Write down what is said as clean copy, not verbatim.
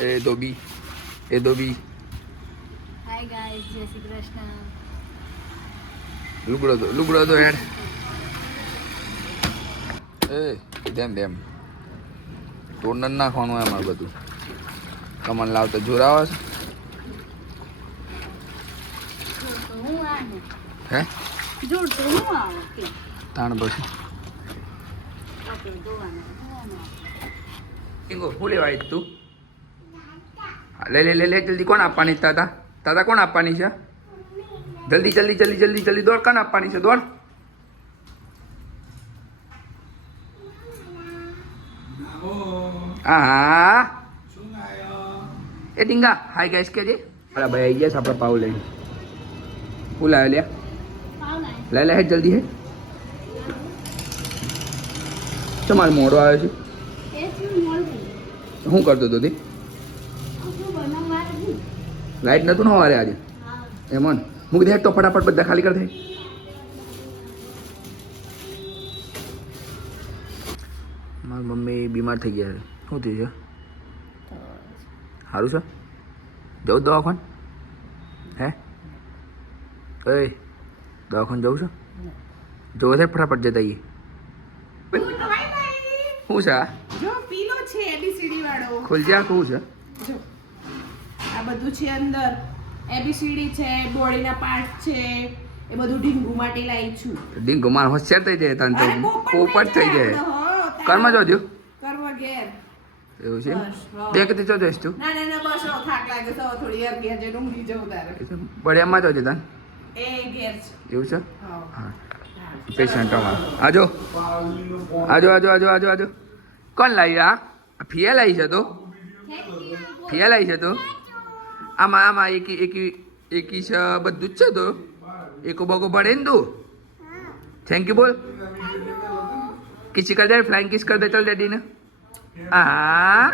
એ ધોબી એ ધોબી hi guys, જય શ્રી કૃષ્ણ. લુગડો તો હેડ એ તેમ ટોનર નાખવાનું એમાં બધું કમન લાવતા જોરાવા છે તો હું આને હે જોડ તો હું આવું કે તાણ પછી ઓકે દોવાના ઇંગો હું લેવા આવી તું લે જલ્દી કોણ આપવાની તાતા કોણ આપવાની છે જલ્દી દોડ કોણ આપવાની છે દોડ હા એ ડીંગા હાય ગાઈસ કે જે અરે ભાઈ આવી ગયા આપણે પાવ લઈને હું લાવ્યો લે પાવ લાય લે હેડ જલ્દી હે તમારો મોડો આવ્યો છે એ શું મોળું શું કરતો હતો તે શું બનાવવા હતી? લાઈટ નતું ને સવારે આજે હા એમન મૂકી દે તો ફટાફટ બધા ખાલી કરી દે મારી મમ્મી બીમાર થઈ ગયા છે શું થયું છે સારું છે જવું દવાખાને હે એ દવાખાને જવું છે જોવો છે ફટાફટ જતા આવીએ શું છે આ જો પીલો છે એબીસીડી વાળો ખોલજે આ શું છે જો આ બધું છે અંદર એબીસીડી છે બોડીના પાર્ટ છે એ બધું ઢીંગુ માટે લાવી છું ડીંગો માર હોશિયાર થઈ જાય તને અરે તો પોપટ થઈ જાય હો, કરમાં જો દ્યો કરવા ઘેર એવું છે બસ, હા. બે કે ચો જઈશ તું ના બસ હવે થાક લાગે તો થોડી અગિયાર જે ઊંઘી જવું તારે બળિયામાં જો તને એ ઘેર છે એવું છે હા હા પેશન્ટ આજો આજો કોણ લાવી આ ફિયા લાવી છે તો ફિયા લાવી છે તો આમાં એકી છે બધું જ છે તો એકો બગો પડે ને તું થેન્ક યુ બોલ કિસી કર દે ફ્લાઇંગ કિસ કર દે ચલ ડેડી ને હા